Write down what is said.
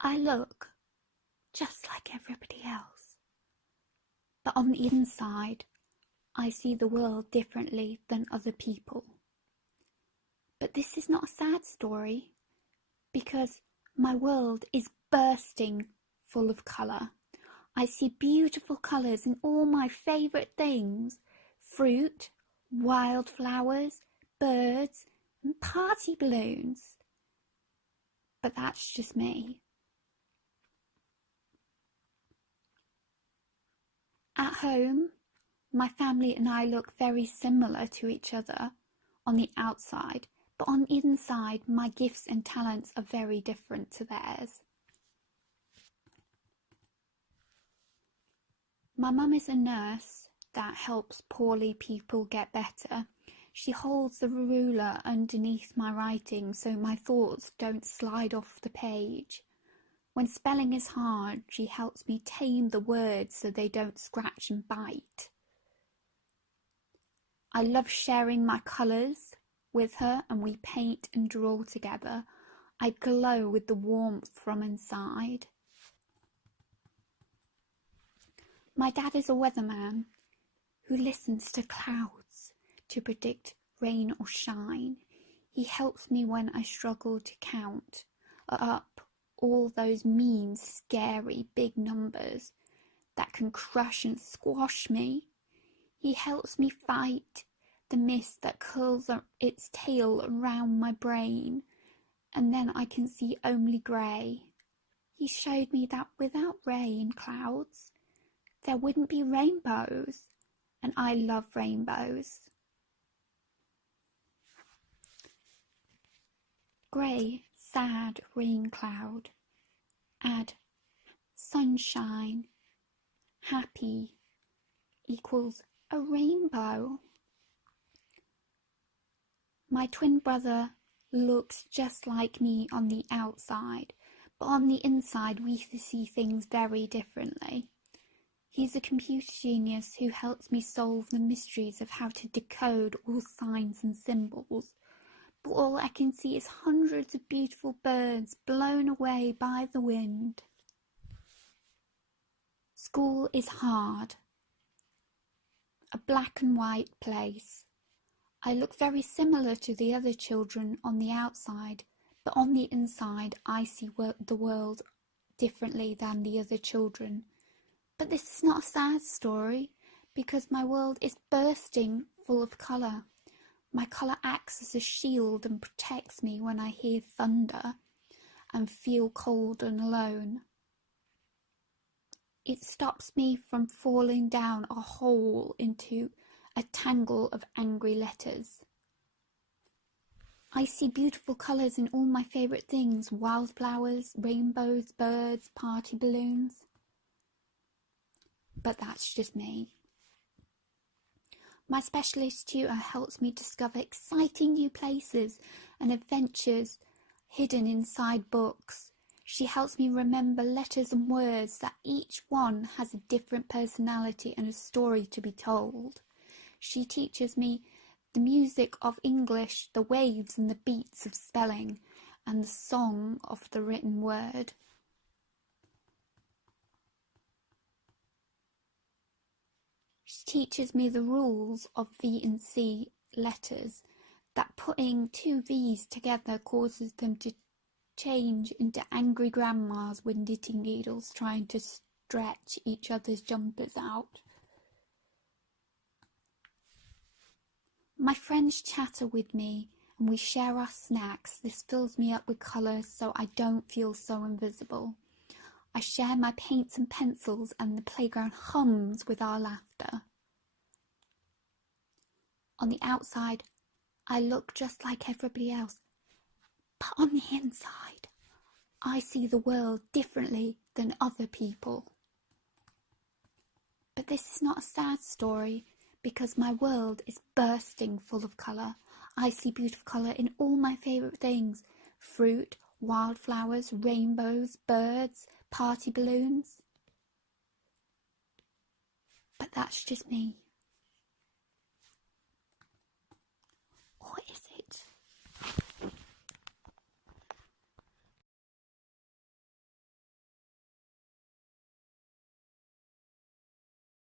I look just like everybody else, but on the inside, I see the world differently than other people. But this is not a sad story, because my world is bursting full of colour. I see beautiful colours in all my favourite things: fruit, wildflowers, birds, and party balloons. But that's just me. At home, my family and I look very similar to each other on the outside, but on the inside, my gifts and talents are very different to theirs. My mum is a nurse that helps poorly people get better. She holds the ruler underneath my writing so my thoughts don't slide off the page. When spelling is hard, she helps me tame the words so they don't scratch and bite. I love sharing my colours with her, and we paint and draw together. I glow with the warmth from inside. My dad is a weatherman who listens to clouds to predict rain or shine. He helps me when I struggle to count up all those mean, scary, big numbers that can crush and squash me. He helps me fight the mist that curls its tail around my brain, and then I can see only grey. He showed me that without rain clouds, there wouldn't be rainbows, and I love rainbows. Grey, sad rain cloud. Add sunshine, happy equals a rainbow. My twin brother looks just like me on the outside, but on the inside we see things very differently. He's a computer genius who helps me solve the mysteries of how to decode all signs and symbols. But all I can see is hundreds of beautiful birds blown away by the wind. School is hard. A black and white place. I look very similar to the other children on the outside, but on the inside I see the world differently than the other children. But this is not a sad story, because my world is bursting full of colour. My colour acts as a shield and protects me when I hear thunder and feel cold and alone. It stops me from falling down a hole into a tangle of angry letters. I see beautiful colours in all my favourite things: wildflowers, rainbows, birds, party balloons. But that's just me. My specialist tutor helps me discover exciting new places and adventures hidden inside books. She helps me remember letters and words that each one has a different personality and a story to be told. She teaches me the music of English, the waves and the beats of spelling, and the song of the written word. She teaches me the rules of V and C letters, that putting two V's together causes them to change into angry grandmas with knitting needles trying to stretch each other's jumpers out. My friends chatter with me and we share our snacks. This fills me up with colour so I don't feel so invisible. I share my paints and pencils and the playground hums with our laughter. On the outside, I look just like everybody else, but on the inside, I see the world differently than other people. But this is not a sad story, because my world is bursting full of colour. I see beautiful colour in all my favourite things: fruit, wildflowers, rainbows, birds, party balloons. But that's just me.